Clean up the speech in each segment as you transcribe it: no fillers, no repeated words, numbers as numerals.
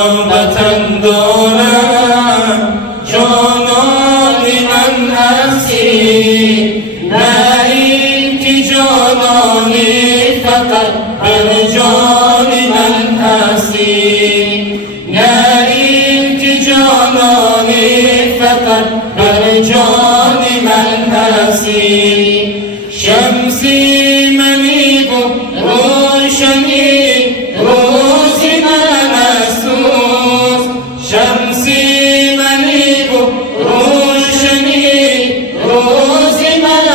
وطن دارم جانان من هستی، نه این که جانانی فقط بر جان من هستی، نه این که جانانی فقط بر جان من هستی. شمسی منی و روشنی روزی من است روز، شمسی منی و روشنی روزی من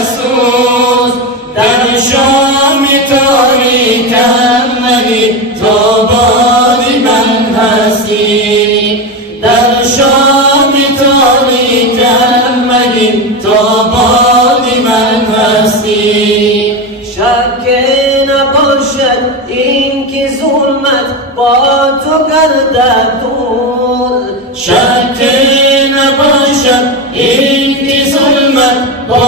است روز. در شام تاریکم منی تابانی من هستی، در شام تاریکم منی تابانی من هستی. شک نباشد این که ظلمت با تو گردد دور، شک نباشد این که ظلمت با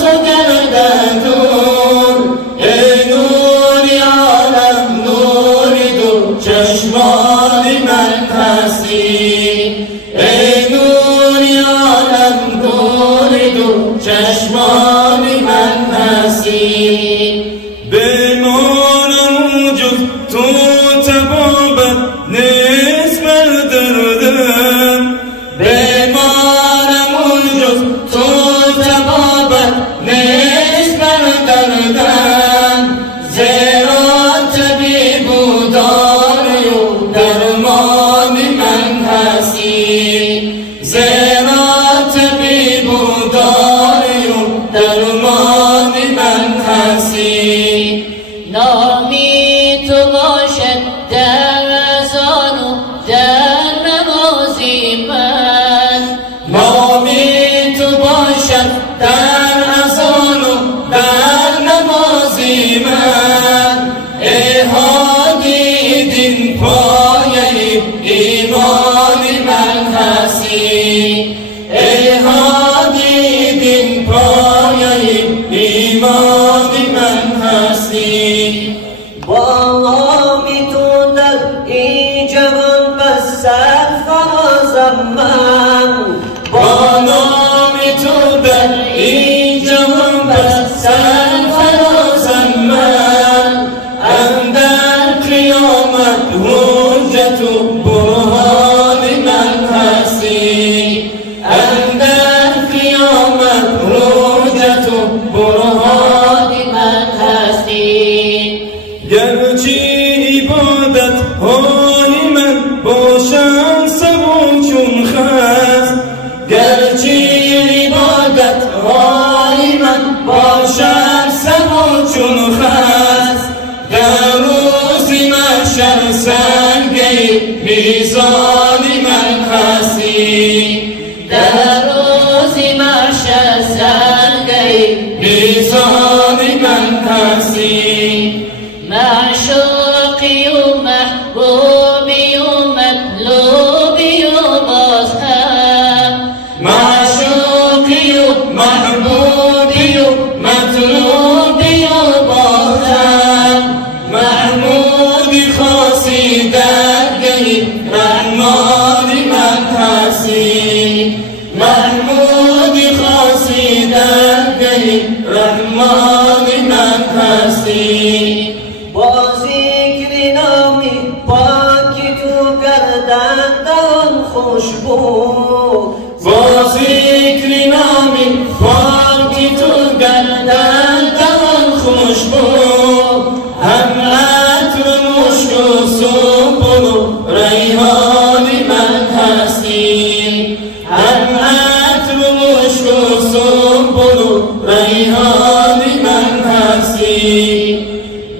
تو گردد دور. ای نوری عالم نوری دو چشمان من هستی، ای نوری عالم نوری دو چشمان من هستی. بمانم جز تو تبابت نیست بر دردم، بمانم جز تو تبابت نیست بر دردم. زیرا طبیب و داروی و درمان من هستی، زیرا طبیب و داروی و درمان من هستی. نامی تو باشد در اذان و در نمازی من، نامی تو باشد در اذان و در نمازی من. ای هادی دین پایه ایمان من هستی، ای هادی دین پایه ایمان من هستی. با نامی تو در این جوان بس سرفرازم من، با نامی تو در این جهان بس سرفرازم من. اندر قیامت حجت و برهان من هستی، اندر قیامت حجت و برهان من هستی. گرچه عبادت های من باشم سبو چون خست، گرچه عبادت های من باشم سبو چون خست. در روز محشر سنگی میزان من هستی، در روز محشر سنگی میزان من هستی. معشوقی و محبوبی و مطلوبی و باز هم، معشوقی و محبوبی و مطلوبی و باز هم. محمودی خاصی درگهی رحمان من هستی، محمودی خاصی درگهی رحمان من هستی. با ذکر نامی پاکی تو گردن آن خوشبو، با ذکر نامی پاکی تو گردن آن خوشبو. هم عطر مشک و سنبل و ریحان من هستی، هم عطر مشک و سنبل و ریحان من هستی.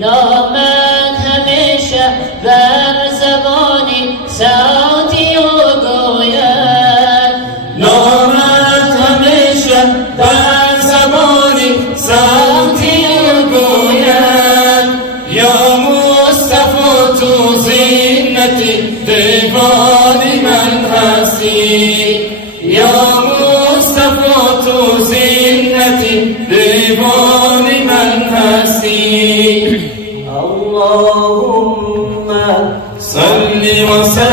نامت همیشه بر زبانی ساعتی و گوید، نامت همیشه بر زبانی ساعتی و گوید. یا مصطفی تو زینتی دیوان من هستی، یا مصطفی تو زینتی دیوان من هستی. اللهم صل وسلم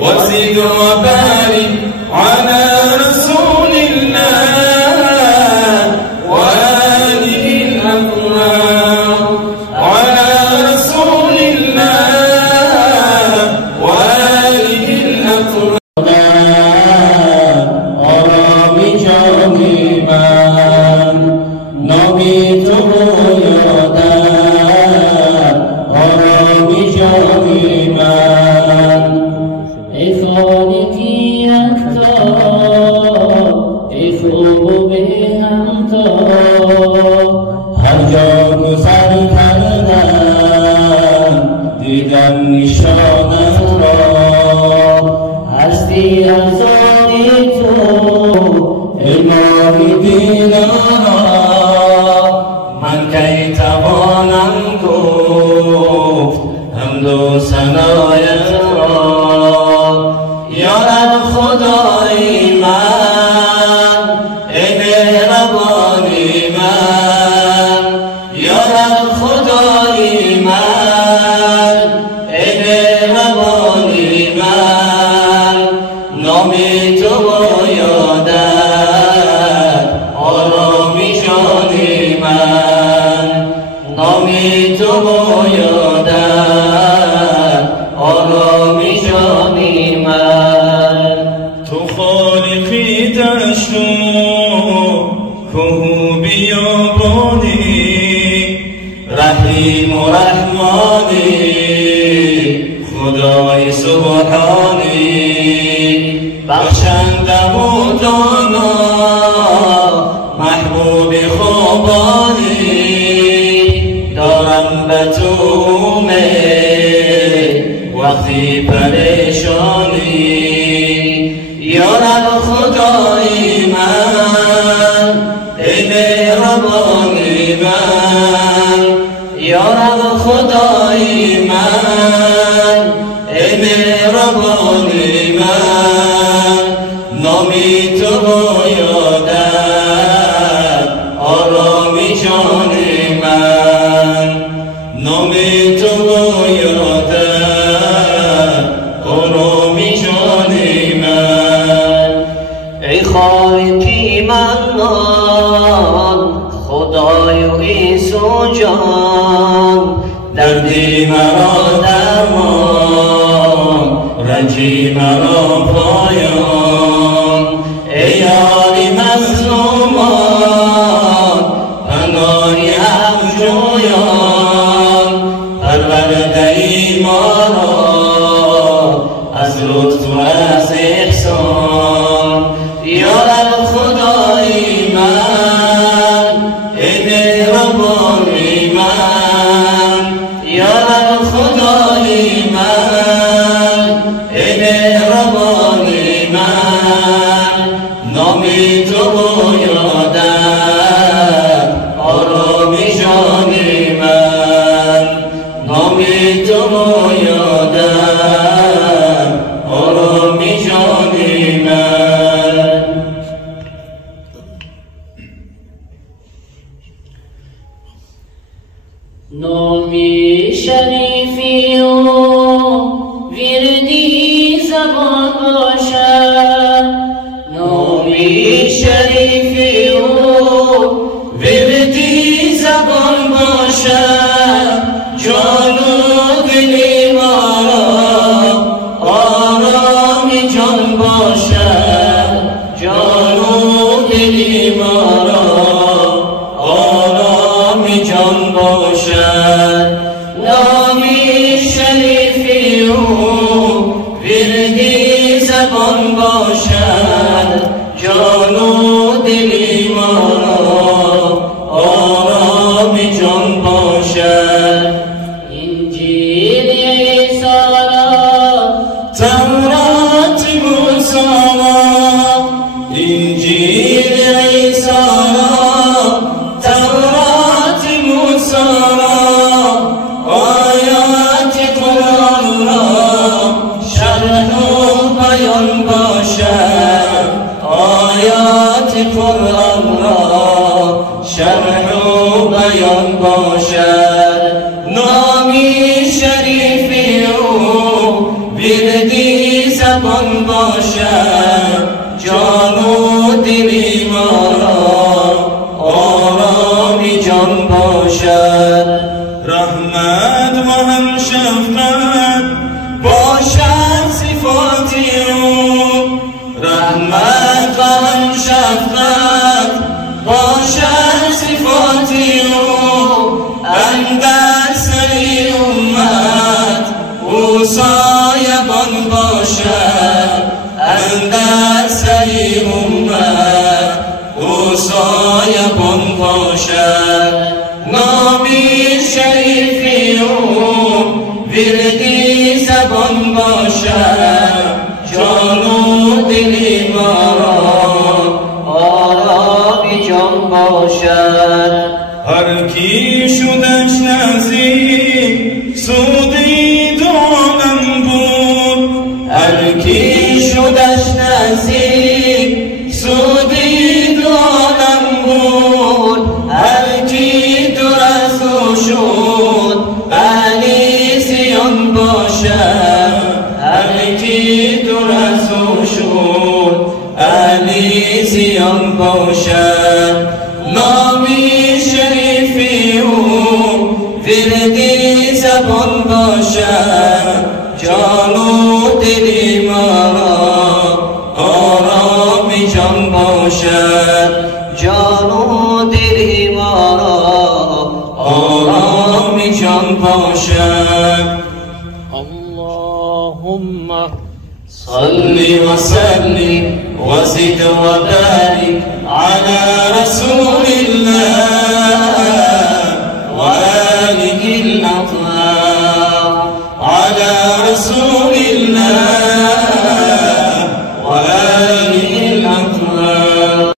وزد وبارك على رسول الله وآله الأكرام على رسول الله وآله الأكرام آرام جانی من نامی تو یادم آرام جانی من ای خالقی یکتا ای خوب به همتا هر جا گذر کردم دیدم نشانت را هستی افزای تو ای ماهی دیدارا من کی توانم گفت حمد و ثنایت را یا رب خدای من ای مهربانی من یا رب خدای من ای مهربانی من نامی تو یادم آرامی جانی من نامی تو یادم آرامی جانی من تو خالقی دشت و کوه بیابانی رحیم و رحمانی خدای سبحانی بخشنده و دانا محبوب خوبانی دارم به تو وقتی پریشانی یا رب خدای من ای مهربانی من یا رب خدای من ای مهربانی من نامی تو یادم آرامی جانی من نامی تو یادم آرامی جانی من ای خالقی منان خدای و عیسی جان دردی مرا درمان رنجی مرا پایان ای یاری مظلومان پناهی حق جویان پرورده ای ما را از لطف و از احسان یا رب خدای من ای مهربانی من یا رب خدای من ای مهربانی من نامی تو یادم آرامی جانی من نامی تو یادم آرامی جانی من نامی شریفی و وردی زبان باشد نامی شریفی و وردی زبان باشد جان و دلی ما را آرامی جان باشد جان و دلی ما را آرامی جان باشد نامی شریفی و وردی زبان باشد جان و دلی ما را آرامی جان باشد انجیل عیسی را تورات موسی را انجیل عیسی را تورات موسی را آیات قرآن را شرح و بیان باشد آیات قرآن را شرح و بیان باشد نامی شریفی و وردی زبان باشد جان و دلی ما را آرامی جان باشد. رحمت و هم شفقت باشد صفاتی او، رحمت و هم شفقت باشد صفاتی او، اندر سری امت او سایبان باشد، اندر سری امت او سایبان باشد. نامی شریفی او وردی زبان باشد جان و دلی ما را آرامی جان باشد. هر کی شدش نزدیک سودی دانم بود، هر کی شدش نزدیک سودی دانم بود، هر کی دور از او شد علی زیان باشد، هر کی دور از او شد علی زیان باشد. نامی شریفی او وردی زبان باشد جان و دلی ما را آرامی جان باشد، جان و دلی ما را آرامی جان باشد. اللهم صل وسلم وزد وبارك على رسول الله